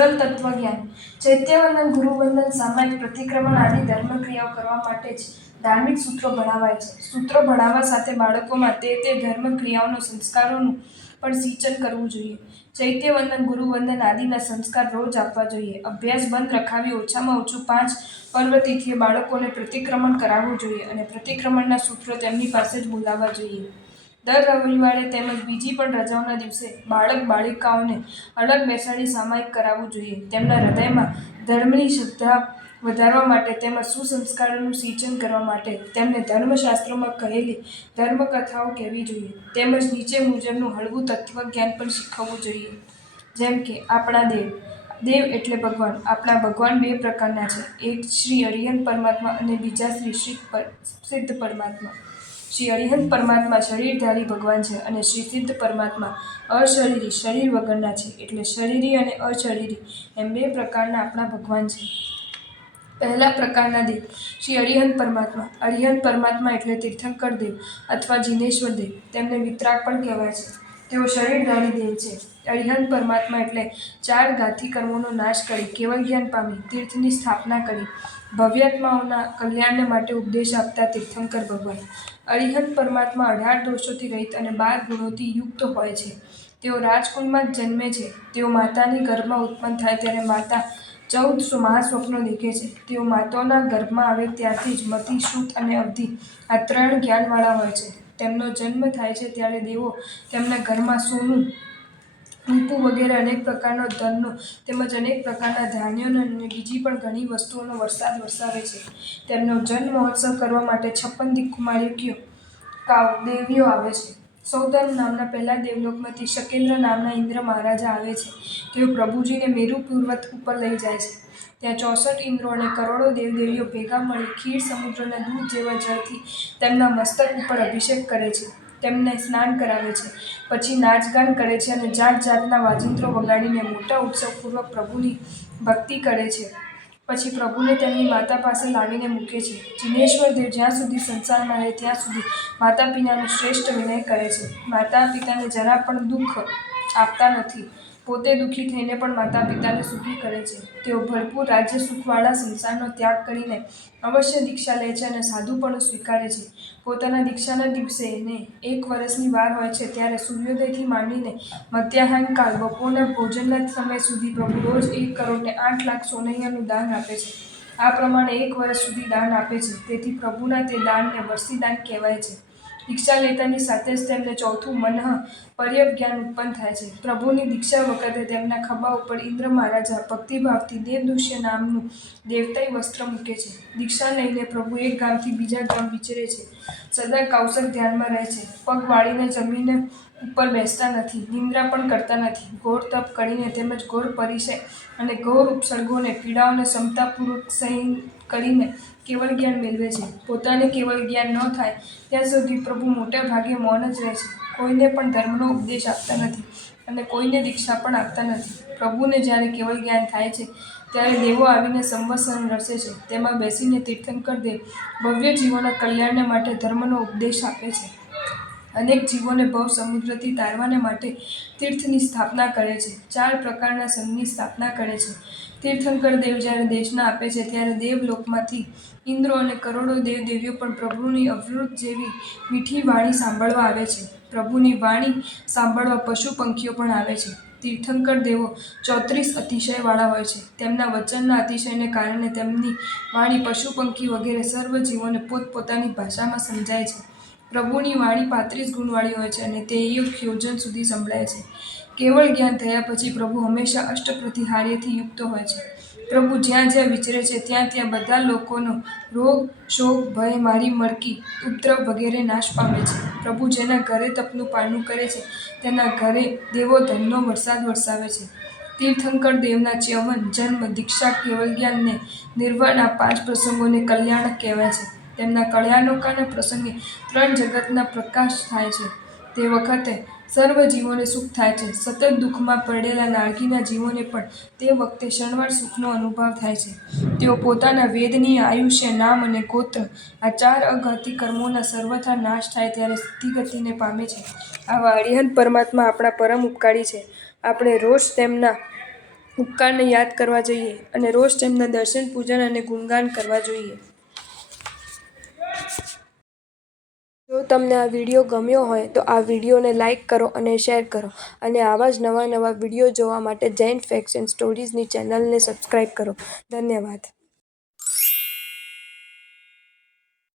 સરળ તત્વજ્ઞાન. ચૈત્યવંદન, ગુરુવંદન, સામાયિક પ્રતિક્રમણ આદિ ધર્મક્રિયાઓ કરવા માટે જ ધાર્મિક સૂત્રો ભણાવાય છે. સૂત્રો ભણાવવા સાથે બાળકોમાં તે ધર્મક્રિયાઓના સંસ્કારોનું પણ સિંચન કરવું જોઈએ. ચૈત્યવંદન, ગુરુવંદન આદિના સંસ્કાર રોજ આપવા જોઈએ. અભ્યાસ બંધ રખાવી ઓછામાં ઓછું 5 પર્વતિથિએ બાળકોને પ્રતિક્રમણ કરાવવું જોઈએ અને પ્રતિક્રમણના સૂત્રો તેમની પાસે જ બોલાવવા જોઈએ. દર રવિવારે તેમજ બીજી પણ રજાઓના દિવસે બાળક બાળિકાઓને અલગ બેસાડી સામાયિક કરાવવું જોઈએ. તેમના હૃદયમાં ધર્મની શ્રદ્ધા વધારવા માટે તેમજ સુસંસ્કારોનું સિંચન કરવા માટે તેમને ધર્મશાસ્ત્રોમાં કહેલી ધર્મકથાઓ કહેવી જોઈએ. તેમજ નીચે મુજબનું હળવું તત્વજ્ઞાન પણ શીખવવું જોઈએ. જેમ કે આપણા દેવ. દેવ એટલે ભગવાન. આપણા ભગવાન 2 પ્રકારના છે. એક શ્રી અરિહંત પરમાત્મા અને બીજા શ્રી સિદ્ધ પરમાત્મા. શ્રી અરિહંત પરમાત્મા શરીરધારી ભગવાન છે અને શ્રી સિદ્ધ પરમાત્મા અશરીરી શરીર વગરના છે. એટલે શરીરી અને અશરીરી એમ 2 પ્રકારના આપણા ભગવાન છે. પહેલા પ્રકારના દેવ શ્રી અરિહંત પરમાત્મા. અરિહંત પરમાત્મા એટલે તીર્થંકર દેવ અથવા જિનેશ્વર દેવ. તેમને વિતરાગ પણ કહેવાય છે. તેઓ શરીરધારી દેવ છે. અરિહંત પરમાત્મા એટલે 4 ઘાતી કર્મોનો નાશ કરી કેવલ જ્ઞાન પામી તીર્થની સ્થાપના કરી ભવ્યાત્માઓના કલ્યાણને માટે ઉપદેશ આપતા તીર્થંકર ભગવાન. અરિહંત પરમાત્મા 18 દોષોથી રહિત અને 12 ગુણોથી યુક્ત હોય છે. તેઓ રાજકુળમાં જ જન્મે છે. તેઓ માતાની ગર્ભમાં ઉત્પન્ન થાય ત્યારે માતા 14 મહાસ્વપ્નો દેખે છે. તેઓ માતાના ગર્ભમાં આવે ત્યારથી જ મતિ, શ્રુત અને અવધિ આ 3 જ્ઞાનવાળા હોય છે. તેમનો જન્મ થાય છે ત્યારે દેવો તેમના ઘરમાં સોનું, રૂપું વગેરે અનેક પ્રકારનો ધનનો તેમજ અનેક પ્રકારના ધાન્યોનો અને બીજી પણ ઘણી વસ્તુઓનો વરસાદ વરસાવે છે. તેમનો જન્મ મહોત્સવ કરવા માટે 56 દિક્પાલકીઓ દેવીઓ આવે છે. સૌધર્મ નામના પહેલા દેવલોકમાંથી શકેન્દ્ર નામના ઇન્દ્ર મહારાજા આવે છે. તેઓ પ્રભુજીને મેરુ પર્વત ઉપર લઈ જાય છે. ત્યાં 64 ઇન્દ્રો અને કરોડો દેવદેવીઓ ભેગા મળી ખીર સમુદ્રના દૂધ જેવા જળથી તેમના મસ્તક ઉપર અભિષેક કરે છે. તેમને સ્નાન કરાવે છે. પછી નાચગાન કરે છે અને જાત જાતના વાજિંત્રો વગાડીને મોટા ઉત્સવપૂર્વક પ્રભુની ભક્તિ કરે છે. પછી પ્રભુને તેમની માતા પાસે લાવીને મૂકે છે. જિનેશ્વર દેવ જ્યાં સુધી સંસારમાં રહે ત્યાં સુધી માતા પિતાનો શ્રેષ્ઠ વિનય કરે છે. માતા પિતાને જરા પણ દુઃખ આપતા નથી. પોતે દુઃખી થઈને પણ માતા પિતાને સુખી કરે છે. તેઓ ભરપૂર રાજ્ય સુખવાળા સંસારનો ત્યાગ કરીને અવશ્ય દીક્ષા લે છે અને સાધુપણું સ્વીકારે છે. પોતાના દીક્ષાના દિવસે ને 1 વર્ષની વાર હોય છે ત્યારે સૂર્યોદયથી માંડીને મધ્યાહનકાળ બપોરના ભોજનના સમય સુધી પ્રભુ રોજ 1 કરોડ ને 8 લાખ સોનૈયાનું દાન આપે છે. આ પ્રમાણે 1 વર્ષ સુધી દાન આપે છે. તેથી પ્રભુના તે દાનને વર્ષીદાન કહેવાય છે. દીક્ષા લેતાની સાથે જ તેમને ચોથું મનઃ પર્યજ્ઞાન ઉત્પન્ન થાય છે. પ્રભુની દીક્ષા વખતે તેમના ખભા ઉપર ઇન્દ્ર મહારાજા ભક્તિભાવથી દેવદુષ્ય નામનું દેવતાઈ વસ્ત્ર મૂકે છે. દીક્ષા લઈને પ્રભુ એક ગામથી બીજા ગામ વિચરે છે. સદા કૌશલ ધ્યાનમાં રહે છે. પગ વાળીને જમીન ઉપર બેસતા નથી. નિંદ્રા પણ કરતા નથી. ઘોર તપ કરીને તેમજ ઘોર પરિસય અને ઘોર ઉપસર્ગોને પીડાઓને ક્ષમતાપૂર્વક સહન કરીને કેવળ જ્ઞાન મેળવે છે. પોતાને કેવળ જ્ઞાન ન થાય ત્યાં સુધી પ્રભુ મોટા ભાગે મૌન જ રહે છે. કોઈને પણ ધર્મનો ઉપદેશ આપતા નથી અને કોઈને દીક્ષા પણ આપતા નથી. પ્રભુને જ્યારે કેવળ જ્ઞાન થાય છે ત્યારે દેવો આવીને સંવત્સર રસે છે. તેમાં બેસીને તીર્થંકર દેવ ભવ્ય જીવોના કલ્યાણને માટે ધર્મનો ઉપદેશ આપે છે. અનેક જીવોને ભવ સમુદ્રથી તારવાને માટે તીર્થની સ્થાપના કરે છે. 4 પ્રકારના સંઘની સ્થાપના કરે છે. તીર્થંકર દેવ જ્યારે દેશના આપે છે ત્યારે દેવલોકમાંથી ઇન્દ્રો અને કરોડો દેવદેવીઓ પણ પ્રભુની અમૃત જેવી મીઠી વાણી સાંભળવા આવે છે. પ્રભુની વાણી સાંભળવા પશુ પંખીઓ પણ આવે છે. તીર્થંકર દેવો 34 અતિશયવાળા હોય છે. તેમના વચનના અતિશયને કારણે તેમની વાણી પશુ પંખી વગેરે સર્વ જીવોને પોતપોતાની ભાષામાં સમજાય છે. પ્રભુની વાણી 35 ગુણવાળી હોય છે અને તે 1 યોજન સુધી સંભળાય છે. કેવળ જ્ઞાન થયા પછી પ્રભુ હંમેશા અષ્ટપ્રતિહાર્યથી યુક્ત હોય છે. પ્રભુ જ્યાં જ્યાં વિચરે છે ત્યાં ત્યાં બધા લોકોનો રોગ, શોક, ભય, મારી, મરકી, ઉપદ્રવ વગેરે નાશ પામે છે. પ્રભુ જેના ઘરે તપનું પારણું કરે છે તેના ઘરે દેવો ધનનો વરસાદ વરસાવે છે. તીર્થંકર દેવના ચ્યવન, જન્મ, દીક્ષા, કેવળ જ્ઞાન ને નિર્વાણ આ 5 પ્રસંગોને કલ્યાણક કહેવાય છે. તેમના કલ્યાણોકાના પ્રસંગે 3 જગતના પ્રકાશ થાય છે. તે વખતે સર્વ જીવોને સુખ થાય છે. સતત દુઃખમાં પડેલા નારકીના જીવોને પણ તે વખતે ક્ષણવાર સુખનો અનુભવ થાય છે. તેઓ પોતાના વેદનીય આયુષ્ય, નામ અને ગોત્ર આ 4 અઘાતી કર્મોના સર્વથા નાશ થાય ત્યારે સિદ્ધિગતિને પામે છે. આવા અરિહંત પરમાત્મા આપણા પરમ ઉપકારી છે. આપણે રોજ તેમના ઉપકારને યાદ કરવા જોઈએ અને રોજ તેમના દર્શન, પૂજન અને ગુણગાન કરવા જોઈએ. જો તમને આ વિડીયો ગમ્યો હોય તો આ વિડીયોને લાઇક કરો અને શેર કરો અને આવા જ નવા વિડીયો જોવા માટે જૈન ફેક્ટ્સ એન્ડ સ્ટોરીઝની ચેનલને સબસ્ક્રાઈબ કરો. ધન્યવાદ.